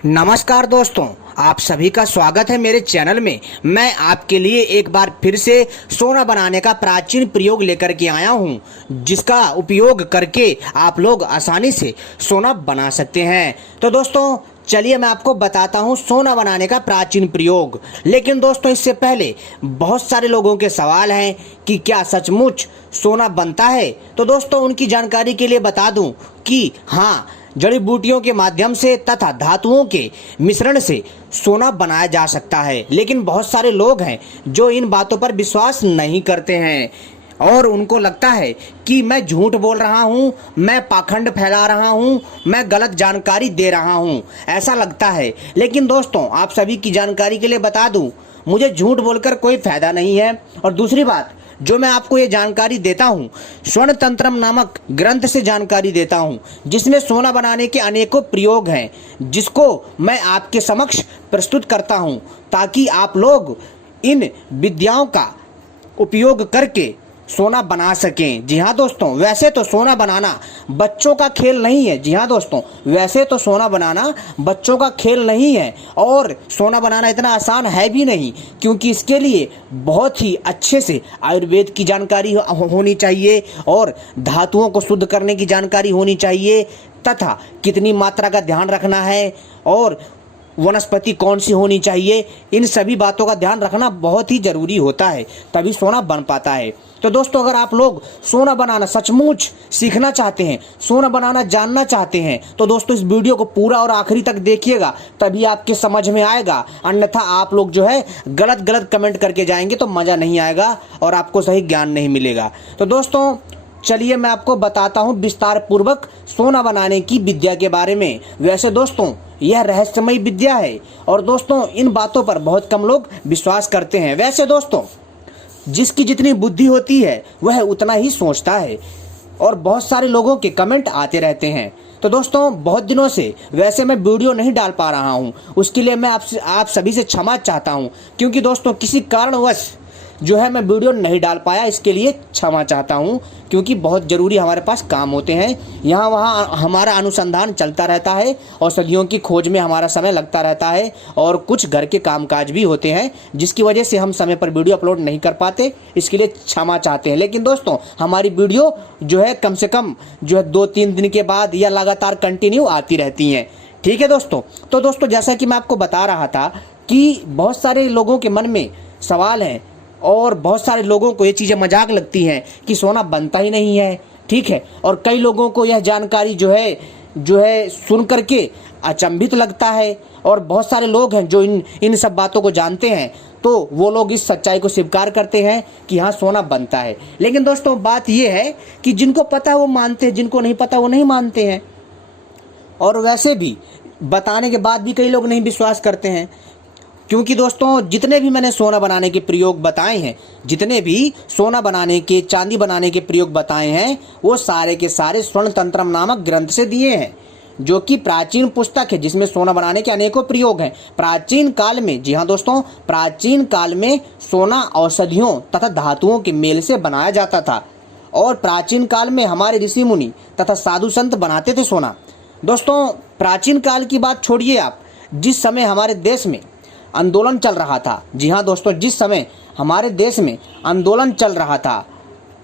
नमस्कार दोस्तों, आप सभी का स्वागत है मेरे चैनल में। मैं आपके लिए एक बार फिर से सोना बनाने का प्राचीन प्रयोग लेकर के आया हूं, जिसका उपयोग करके आप लोग आसानी से सोना बना सकते हैं। तो दोस्तों चलिए मैं आपको बताता हूं सोना बनाने का प्राचीन प्रयोग। लेकिन दोस्तों इससे पहले बहुत सारे लोगों के सवाल हैं कि क्या सचमुच सोना बनता है। तो दोस्तों उनकी जानकारी के लिए बता दूं कि हाँ, जड़ी बूटियों के माध्यम से तथा धातुओं के मिश्रण से सोना बनाया जा सकता है। लेकिन बहुत सारे लोग हैं जो इन बातों पर विश्वास नहीं करते हैं और उनको लगता है कि मैं झूठ बोल रहा हूँ, मैं पाखंड फैला रहा हूँ, मैं गलत जानकारी दे रहा हूँ, ऐसा लगता है। लेकिन दोस्तों आप सभी की जानकारी के लिए बता दूं, मुझे झूठ बोलकर कोई फायदा नहीं है। और दूसरी बात, जो मैं आपको ये जानकारी देता हूँ, स्वर्ण तंत्रम नामक ग्रंथ से जानकारी देता हूँ, जिसमें सोना बनाने के अनेकों प्रयोग हैं, जिसको मैं आपके समक्ष प्रस्तुत करता हूँ ताकि आप लोग इन विद्याओं का उपयोग करके सोना बना सकें। जी हाँ दोस्तों, वैसे तो सोना बनाना बच्चों का खेल नहीं है। जी हाँ दोस्तों, वैसे तो सोना बनाना बच्चों का खेल नहीं है और सोना बनाना इतना आसान है भी नहीं, क्योंकि इसके लिए बहुत ही अच्छे से आयुर्वेद की जानकारी होनी चाहिए और धातुओं को शुद्ध करने की जानकारी होनी चाहिए तथा कितनी मात्रा का ध्यान रखना है और वनस्पति कौन सी होनी चाहिए, इन सभी बातों का ध्यान रखना बहुत ही ज़रूरी होता है, तभी सोना बन पाता है। तो दोस्तों अगर आप लोग सोना बनाना सचमुच सीखना चाहते हैं, सोना बनाना जानना चाहते हैं, तो दोस्तों इस वीडियो को पूरा और आखिरी तक देखिएगा, तभी आपके समझ में आएगा। अन्यथा आप लोग जो है गलत कमेंट करके जाएंगे तो मज़ा नहीं आएगा और आपको सही ज्ञान नहीं मिलेगा। तो दोस्तों चलिए मैं आपको बताता हूँ विस्तार पूर्वक सोना बनाने की विद्या के बारे में। वैसे दोस्तों यह रहस्यमयी विद्या है और दोस्तों इन बातों पर बहुत कम लोग विश्वास करते हैं। वैसे दोस्तों जिसकी जितनी बुद्धि होती है वह उतना ही सोचता है और बहुत सारे लोगों के कमेंट आते रहते हैं। तो दोस्तों बहुत दिनों से वैसे मैं वीडियो नहीं डाल पा रहा हूँ, उसके लिए मैं आप सभी से क्षमा चाहता हूँ, क्योंकि दोस्तों किसी कारणवश जो है मैं वीडियो नहीं डाल पाया, इसके लिए क्षमा चाहता हूँ, क्योंकि बहुत ज़रूरी हमारे पास काम होते हैं। यहाँ वहाँ हमारा अनुसंधान चलता रहता है, औषधियों की खोज में हमारा समय लगता रहता है और कुछ घर के कामकाज भी होते हैं, जिसकी वजह से हम समय पर वीडियो अपलोड नहीं कर पाते, इसके लिए क्षमा चाहते हैं। लेकिन दोस्तों हमारी वीडियो जो है कम से कम जो है 2-3 दिन के बाद या लगातार कंटिन्यू आती रहती हैं। ठीक है दोस्तों। तो दोस्तों जैसा कि मैं आपको बता रहा था कि बहुत सारे लोगों के मन में सवाल हैं और बहुत सारे लोगों को ये चीज़ें मजाक लगती हैं कि सोना बनता ही नहीं है। ठीक है, और कई लोगों को यह जानकारी जो है सुन करके अचंभित लगता है और बहुत सारे लोग हैं जो इन सब बातों को जानते हैं, तो वो लोग इस सच्चाई को स्वीकार करते हैं कि हाँ सोना बनता है। लेकिन दोस्तों बात ये है कि जिनको पता है वो मानते हैं, जिनको नहीं पता वो नहीं मानते हैं। और वैसे भी बताने के बाद भी कई लोग नहीं विश्वास करते हैं, क्योंकि दोस्तों जितने भी मैंने सोना बनाने के प्रयोग बताए हैं, जितने भी सोना बनाने के, चांदी बनाने के प्रयोग बताए हैं, वो सारे के सारे स्वर्ण तंत्रम नामक ग्रंथ से दिए हैं, जो कि प्राचीन पुस्तक है जिसमें सोना बनाने के अनेकों प्रयोग हैं। प्राचीन काल में, जी हाँ दोस्तों, प्राचीन काल में सोना औषधियों तथा धातुओं के मेल से बनाया जाता था और प्राचीन काल में हमारे ऋषि मुनि तथा साधु संत बनाते थे सोना। दोस्तों प्राचीन काल की बात छोड़िए आप, जिस समय हमारे देश में आंदोलन चल रहा था, जी हाँ दोस्तों, जिस समय हमारे देश में आंदोलन चल रहा था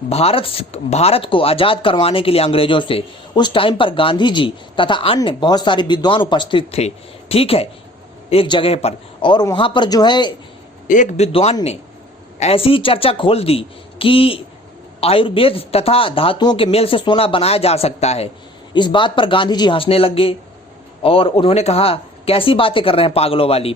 भारत को आज़ाद करवाने के लिए अंग्रेजों से, उस टाइम पर गांधी जी तथा अन्य बहुत सारे विद्वान उपस्थित थे। ठीक है, एक जगह पर, और वहाँ पर जो है एक विद्वान ने ऐसी चर्चा खोल दी कि आयुर्वेद तथा धातुओं के मेल से सोना बनाया जा सकता है। इस बात पर गांधी जी हंसने लग गए और उन्होंने कहा कैसी बातें कर रहे हैं पागलों वाली,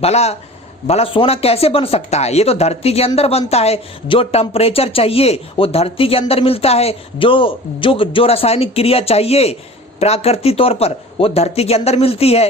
भला सोना कैसे बन सकता है, ये तो धरती के अंदर बनता है, जो टेम्परेचर चाहिए वो धरती के अंदर मिलता है, जो रासायनिक क्रिया चाहिए प्राकृतिक तौर पर वो धरती के अंदर मिलती है।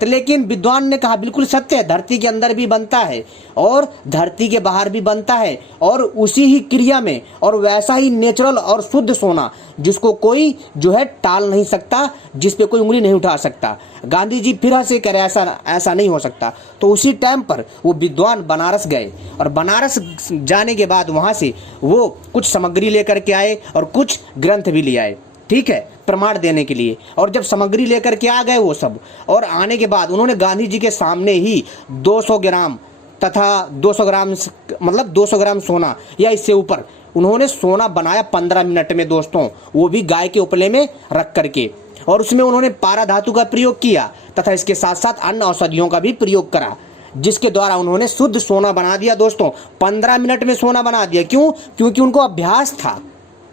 तो लेकिन विद्वान ने कहा बिल्कुल सत्य है, धरती के अंदर भी बनता है और धरती के बाहर भी बनता है और उसी ही क्रिया में और वैसा ही नेचुरल और शुद्ध सोना जिसको कोई जो है टाल नहीं सकता, जिस पे कोई उंगली नहीं उठा सकता। गांधी जी फिर से कह रहे ऐसा नहीं हो सकता। तो उसी टाइम पर वो विद्वान बनारस गए और बनारस जाने के बाद वहाँ से वो कुछ सामग्री लेकर के आए और कुछ ग्रंथ भी ले आए। ठीक है, प्रमाण देने के लिए। और जब सामग्री लेकर के आ गए वो सब, और आने के बाद उन्होंने गांधी जी के सामने ही 200 ग्राम तथा 200 ग्राम मतलब 200 ग्राम सोना या इससे ऊपर उन्होंने सोना बनाया 15 मिनट में दोस्तों, वो भी गाय के उपले में रख करके। और उसमें उन्होंने पारा धातु का प्रयोग किया तथा इसके साथ साथ अन्य औषधियों का भी प्रयोग करा, जिसके द्वारा उन्होंने शुद्ध सोना बना दिया दोस्तों। 15 मिनट में सोना बना दिया। क्यों? क्योंकि उनको अभ्यास था।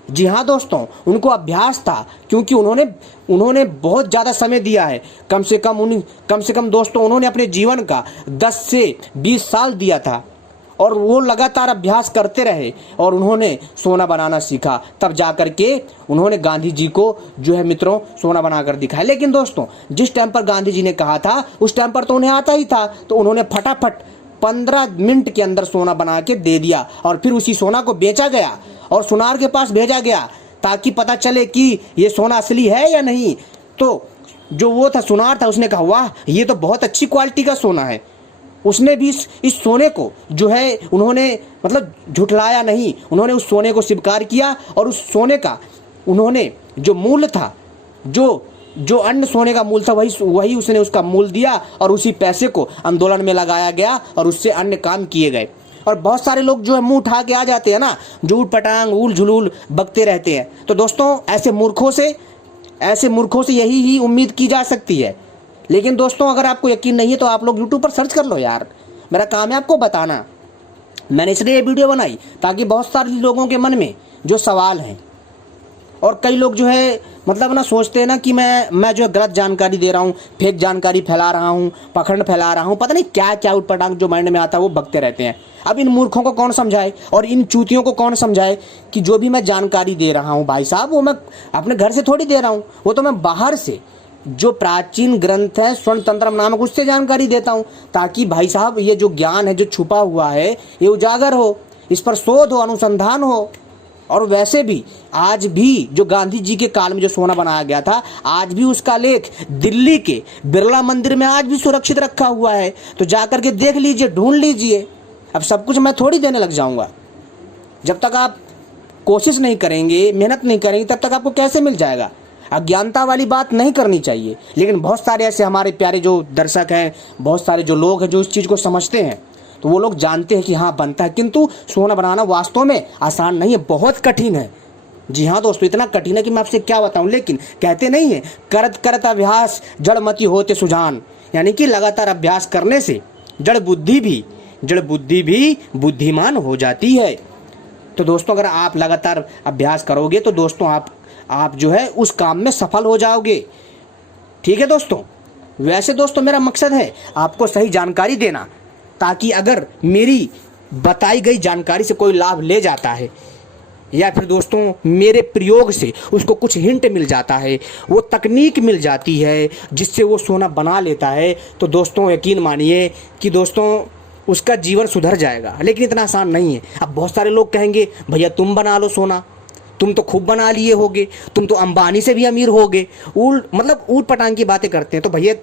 जी हाँ दोस्तों, उनको अभ्यास था, क्योंकि उन्होंने बहुत ज़्यादा समय दिया है। कम से कम दोस्तों उन्होंने अपने जीवन का 10 से 20 साल दिया था, और वो लगातार अभ्यास करते रहे और उन्होंने सोना बनाना सीखा। तब जा कर के उन्होंने गांधी जी को जो है मित्रों सोना बनाकर दिखाया। लेकिन दोस्तों जिस टाइम पर गांधी जी ने कहा था उस टाइम पर तो उन्हें आता ही था, तो उन्होंने फटाफट 15 मिनट के अंदर सोना बना के दे दिया। और फिर उसी सोना को बेचा गया और सुनार के पास भेजा गया, ताकि पता चले कि ये सोना असली है या नहीं। तो जो वो था सुनार था, उसने कहा वाह ये तो बहुत अच्छी क्वालिटी का सोना है। उसने भी इस सोने को जो है उन्होंने मतलब झुठलाया नहीं, उन्होंने उस सोने को स्वीकार किया। और उस सोने का उन्होंने जो मूल्य था, जो अन्य सोने का मूल्य था, वही उसने उसका मूल्य दिया, और उसी पैसे को आंदोलन में लगाया गया और उससे अन्य काम किए गए। और बहुत सारे लोग जो है मुंह उठा के आ जाते हैं ना, जो ऊट पटांग ऊल झुलूल बकते रहते हैं। तो दोस्तों ऐसे मूर्खों से यही ही उम्मीद की जा सकती है। लेकिन दोस्तों अगर आपको यकीन नहीं है तो आप लोग यूट्यूब पर सर्च कर लो यार, मेरा काम है आपको बताना। मैंने इसलिए ये वीडियो बनाई ताकि बहुत सारे लोगों के मन में जो सवाल हैं, और कई लोग जो है मतलब ना सोचते हैं ना कि मैं जो है गलत जानकारी दे रहा हूँ, फेक जानकारी फैला रहा हूँ, पखंड फैला रहा हूँ, पता नहीं क्या क्या उटपटांग जो माइंड में आता है वो बकते रहते हैं। अब इन मूर्खों को कौन समझाए और इन चूतियों को कौन समझाए कि जो भी मैं जानकारी दे रहा हूँ भाई साहब, वो मैं अपने घर से थोड़ी दे रहा हूँ, वो तो मैं बाहर से जो प्राचीन ग्रंथ है स्वर्ण तंत्रम नामक उससे जानकारी देता हूँ, ताकि भाई साहब ये जो ज्ञान है जो छुपा हुआ है ये उजागर हो, इस पर शोध हो, अनुसंधान हो। और वैसे भी आज भी जो गांधी जी के काल में जो सोना बनाया गया था, आज भी उसका लेख दिल्ली के बिरला मंदिर में आज भी सुरक्षित रखा हुआ है। तो जाकर के देख लीजिए, ढूंढ लीजिए। अब सब कुछ मैं थोड़ी देने लग जाऊंगा। जब तक आप कोशिश नहीं करेंगे, मेहनत नहीं करेंगे, तब तक आपको कैसे मिल जाएगा। अज्ञानता वाली बात नहीं करनी चाहिए। लेकिन बहुत सारे ऐसे हमारे प्यारे जो दर्शक हैं, बहुत सारे जो लोग हैं जो इस चीज़ को समझते हैं, तो वो लोग जानते हैं कि हाँ बनता है, किंतु सोना बनाना वास्तव में आसान नहीं है, बहुत कठिन है। जी हाँ दोस्तों, इतना कठिन है कि मैं आपसे क्या बताऊं। लेकिन कहते नहीं है करत करत अभ्यास जड़मति होते सुजान, यानी कि लगातार अभ्यास करने से जड़ बुद्धि भी बुद्धिमान हो जाती है। तो दोस्तों अगर आप लगातार अभ्यास करोगे तो दोस्तों आप जो है उस काम में सफल हो जाओगे। ठीक है दोस्तों। वैसे दोस्तों मेरा मकसद है आपको सही जानकारी देना, ताकि अगर मेरी बताई गई जानकारी से कोई लाभ ले जाता है, या फिर दोस्तों मेरे प्रयोग से उसको कुछ हिंट मिल जाता है, वो तकनीक मिल जाती है जिससे वो सोना बना लेता है, तो दोस्तों यकीन मानिए कि दोस्तों उसका जीवन सुधर जाएगा। लेकिन इतना आसान नहीं है। अब बहुत सारे लोग कहेंगे भैया तुम बना लो सोना, तुम तो खूब बना लिए होगे, तुम तो अंबानी से भी अमीर होगे, ऊट पटांग की बातें करते हैं। तो भैया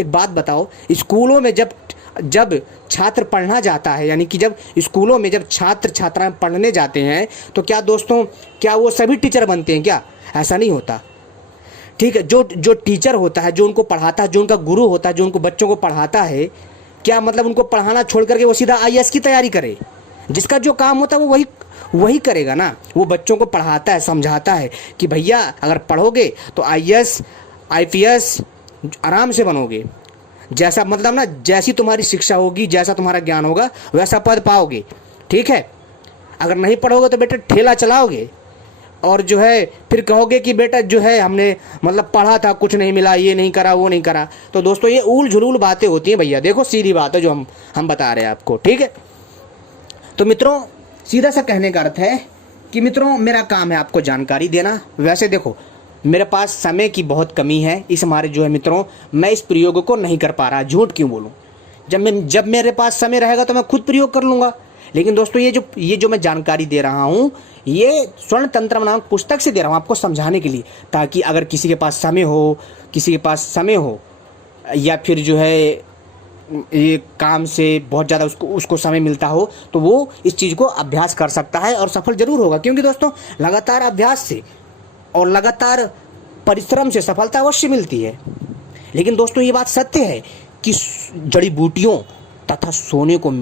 एक बात बताओ, स्कूलों में जब छात्र पढ़ना जाता है, यानी कि जब स्कूलों में जब छात्र छात्राएं पढ़ने जाते हैं, तो क्या दोस्तों क्या वो सभी टीचर बनते हैं क्या? ऐसा नहीं होता। ठीक है, जो टीचर होता है, जो उनको पढ़ाता है, जो उनका गुरु होता है, जो उनको बच्चों को पढ़ाता है, क्या मतलब उनको पढ़ाना छोड़ करके वो सीधा IAS की तैयारी करे? जिसका जो काम होता है वो वही करेगा ना। वो बच्चों को पढ़ाता है, समझाता है कि भैया अगर पढ़ोगे तो IAS IPS आराम से बनोगे, जैसा मतलब ना जैसी तुम्हारी शिक्षा होगी, जैसा तुम्हारा ज्ञान होगा वैसा पद पाओगे। ठीक है, अगर नहीं पढ़ोगे तो बेटा ठेला चलाओगे, और जो है फिर कहोगे कि बेटा जो है हमने मतलब पढ़ा था कुछ नहीं मिला, ये नहीं करा वो नहीं करा। तो दोस्तों ये ऊल झुलूल बातें होती हैं भैया। देखो सीधी बात है जो हम बता रहे हैं आपको। ठीक है, तो मित्रों सीधा सा कहने का अर्थ है कि मित्रों मेरा काम है आपको जानकारी देना। वैसे देखो मेरे पास समय की बहुत कमी है, इस हमारे जो है मित्रों मैं इस प्रयोग को नहीं कर पा रहा। झूठ क्यों बोलूं, जब मेरे पास समय रहेगा तो मैं खुद प्रयोग कर लूँगा। लेकिन दोस्तों ये जो मैं जानकारी दे रहा हूँ, ये स्वर्ण तंत्र नामक पुस्तक से दे रहा हूँ आपको समझाने के लिए, ताकि अगर किसी के पास समय हो या फिर जो है ये काम से बहुत ज़्यादा उसको समय मिलता हो, तो वो इस चीज़ को अभ्यास कर सकता है और सफल जरूर होगा। क्योंकि दोस्तों लगातार अभ्यास से और लगातार परिश्रम से सफलता अवश्य मिलती है। लेकिन दोस्तों ये बात सत्य है कि जड़ी बूटियों तथा सोने को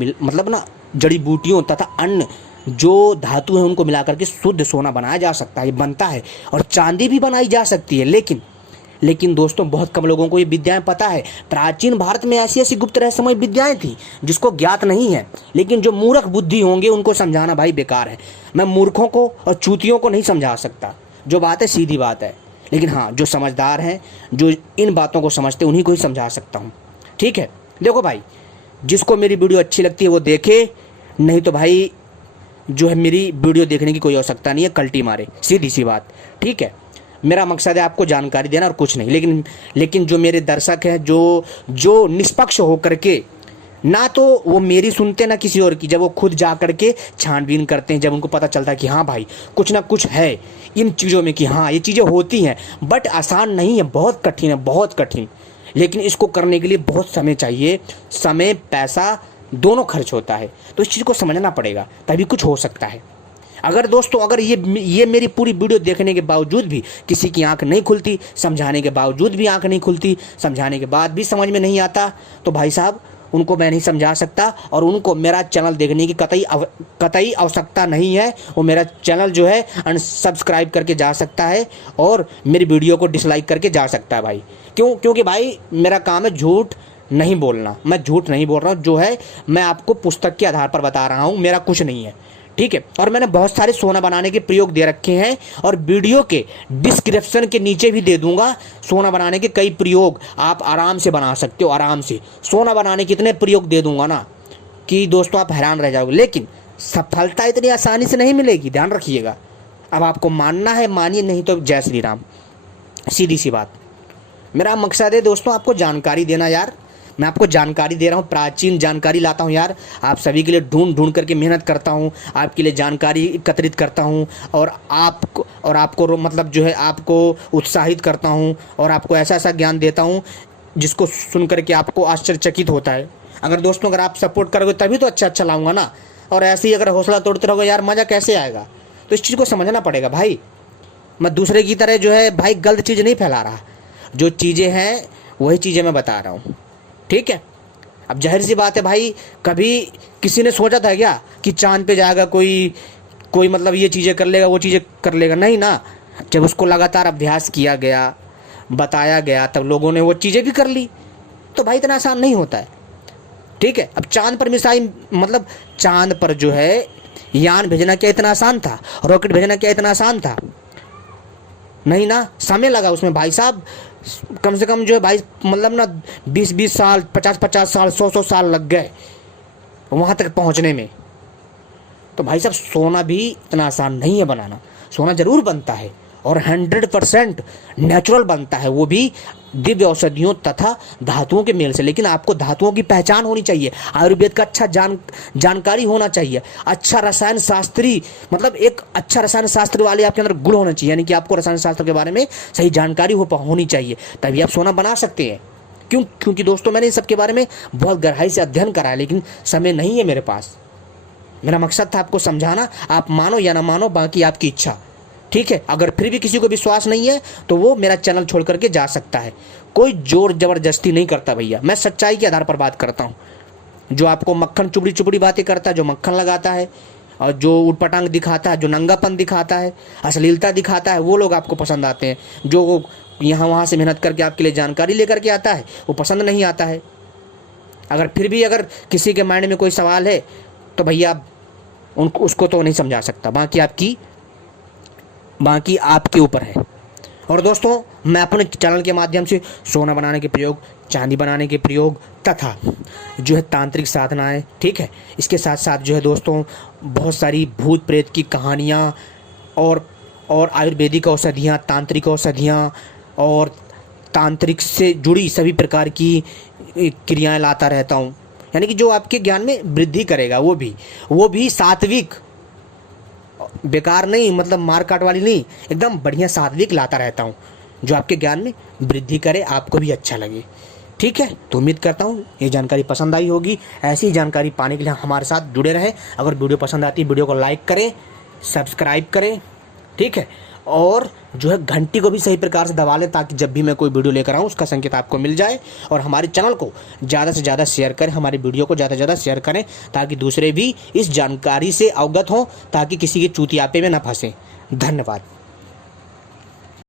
जड़ी बूटियों तथा अन्य जो धातु है उनको मिलाकर के शुद्ध सोना बनाया जा सकता है, बनता है, और चांदी भी बनाई जा सकती है। लेकिन दोस्तों बहुत कम लोगों को ये विद्याएं पता है। प्राचीन भारत में ऐसी ऐसी गुप्त रहस्यमय विद्याएं थी जिसको ज्ञात नहीं है, लेकिन जो मूर्ख बुद्धि होंगे उनको समझाना भाई बेकार है। मैं मूर्खों को और चूतियों को नहीं समझा सकता, जो बात है सीधी बात है। लेकिन हाँ, जो समझदार हैं, जो इन बातों को समझते हैं, उन्हीं को ही समझा सकता हूँ। ठीक है, देखो भाई, जिसको मेरी वीडियो अच्छी लगती है वो देखे, नहीं तो भाई जो है मेरी वीडियो देखने की कोई आवश्यकता नहीं है, कल्टी मारे, सीधी सी बात। ठीक है, मेरा मकसद है आपको जानकारी देना और कुछ नहीं। लेकिन जो मेरे दर्शक हैं, जो निष्पक्ष होकर के, ना तो वो मेरी सुनते ना किसी और की, जब वो खुद जा करके छानबीन करते हैं, जब उनको पता चलता है कि हाँ भाई कुछ ना कुछ है इन चीज़ों में, कि हाँ ये चीज़ें होती हैं, बट आसान नहीं है, बहुत कठिन है, बहुत कठिन। लेकिन इसको करने के लिए बहुत समय चाहिए, समय पैसा दोनों खर्च होता है। तो इस चीज़ को समझना पड़ेगा, तभी कुछ हो सकता है। अगर दोस्तों अगर ये मेरी पूरी वीडियो देखने के बावजूद भी किसी की आंख नहीं खुलती, समझाने के बावजूद भी आंख नहीं खुलती, समझाने के बाद भी समझ में नहीं आता, तो भाई साहब उनको मैं नहीं समझा सकता, और उनको मेरा चैनल देखने की कतई आवश्यकता नहीं है। वो मेरा चैनल जो है अनसब्सक्राइब करके जा सकता है और मेरी वीडियो को डिसलाइक करके जा सकता है भाई। क्योंकि भाई मेरा काम है झूठ नहीं बोलना। मैं झूठ नहीं बोल रहा हूँ, जो है मैं आपको पुस्तक के आधार पर बता रहा हूँ, मेरा कुछ नहीं है। ठीक है, और मैंने बहुत सारे सोना बनाने के प्रयोग दे रखे हैं, और वीडियो के डिस्क्रिप्शन के नीचे भी दे दूंगा सोना बनाने के कई प्रयोग, आप आराम से बना सकते हो, आराम से। सोना बनाने के इतने प्रयोग दे दूंगा ना कि दोस्तों आप हैरान रह जाओगे। लेकिन सफलता इतनी आसानी से नहीं मिलेगी, ध्यान रखिएगा। अब आपको मानना है मानिए, नहीं तो जय श्री राम, सीधी सी बात। मेरा मकसद है दोस्तों आपको जानकारी देना यार। मैं आपको जानकारी दे रहा हूँ, प्राचीन जानकारी लाता हूँ यार, आप सभी के लिए ढूंढ करके मेहनत करता हूँ, आपके लिए जानकारी एकत्रित करता हूँ, और आपको मतलब जो है आपको उत्साहित करता हूँ, और आपको ऐसा ऐसा ज्ञान देता हूँ जिसको सुन करके आपको आश्चर्यचकित होता है। अगर आप सपोर्ट करोगे तभी तो अच्छा लाऊंगा ना, और ऐसे ही अगर हौसला तोड़ते रहोगे यार, मज़ा कैसे आएगा। तो इस चीज़ को समझना पड़ेगा भाई। मैं दूसरे की तरह जो है भाई गलत चीज़ नहीं फैला रहा, जो चीज़ें हैं वही चीज़ें मैं बता रहा हूँ। ठीक है, अब जाहिर सी बात है भाई, कभी किसी ने सोचा था क्या कि चांद पे जाएगा कोई मतलब ये चीज़ें कर लेगा, वो चीज़ें कर लेगा? नहीं ना। जब उसको लगातार अभ्यास किया गया, बताया गया, तब लोगों ने वो चीज़ें भी कर ली। तो भाई इतना आसान नहीं होता है। ठीक है, अब चांद पर मिसाइल मतलब चांद पर जो है यान भेजना क्या इतना आसान था? रॉकेट भेजना क्या इतना आसान था? नहीं ना, समय लगा उसमें भाई साहब, कम से कम जो है भाई मतलब ना 20-20 साल, 50-50 साल, 100-100 साल लग गए वहाँ तक पहुँचने में। तो भाई साहब सोना भी इतना आसान नहीं है बनाना। सोना ज़रूर बनता है, और 100% नेचुरल बनता है, वो भी दिव्य औषधियों तथा धातुओं के मेल से। लेकिन आपको धातुओं की पहचान होनी चाहिए, आयुर्वेद का अच्छा जानकारी होना चाहिए, अच्छा रसायन शास्त्री मतलब एक अच्छा रसायन शास्त्र वाले आपके अंदर गुण होना चाहिए, यानी कि आपको रसायन शास्त्र के बारे में सही जानकारी होनी चाहिए, तभी आप सोना बना सकते हैं। क्योंकि दोस्तों मैंने इन सब के बारे में बहुत गहराई से अध्ययन करा है, लेकिन समय नहीं है मेरे पास। मेरा मकसद था आपको समझाना, आप मानो या ना मानो बाकी आपकी इच्छा। ठीक है, अगर फिर भी किसी को विश्वास नहीं है तो वो मेरा चैनल छोड़ करके जा सकता है। कोई जोर जबरदस्ती नहीं करता भैया, मैं सच्चाई के आधार पर बात करता हूँ। जो आपको मक्खन चुपड़ी बातें करता है, जो मक्खन लगाता है, और जो उटपटांग दिखाता है, जो नंगापन दिखाता है, अश्लीलता दिखाता है, वो लोग आपको पसंद आते हैं। जो यहाँ वहाँ से मेहनत करके आपके लिए जानकारी लेकर के आता है, वो पसंद नहीं आता है। अगर किसी के माइंड में कोई सवाल है तो भैया उसको तो नहीं समझा सकता, बाकी आपके ऊपर है। और दोस्तों मैं अपने चैनल के माध्यम से सोना बनाने के प्रयोग, चांदी बनाने के प्रयोग तथा जो है तांत्रिक साधनाएं, ठीक है, इसके साथ साथ जो है दोस्तों बहुत सारी भूत प्रेत की कहानियाँ और आयुर्वेदिक औषधियाँ, तांत्रिक औषधियाँ और तांत्रिक से जुड़ी सभी प्रकार की क्रियाएं लाता रहता हूँ, यानी कि जो आपके ज्ञान में वृद्धि करेगा, वो भी सात्विक, बेकार नहीं, मतलब मार काट वाली नहीं, एकदम बढ़िया सात्विक लाता रहता हूँ, जो आपके ज्ञान में वृद्धि करे, आपको भी अच्छा लगे। ठीक है, तो उम्मीद करता हूँ ये जानकारी पसंद आई होगी। ऐसी जानकारी पाने के लिए हमारे साथ जुड़े रहें। अगर वीडियो पसंद आती है वीडियो को लाइक करें, सब्सक्राइब करें, ठीक है, और जो है घंटी को भी सही प्रकार से दबा लें ताकि जब भी मैं कोई वीडियो लेकर आऊँ उसका संकेत आपको मिल जाए। और हमारे चैनल को ज़्यादा से ज़्यादा शेयर करें, हमारी वीडियो को ज़्यादा से ज़्यादा शेयर करें ताकि दूसरे भी इस जानकारी से अवगत हों, ताकि किसी के चूतियापे में ना फंसें। धन्यवाद।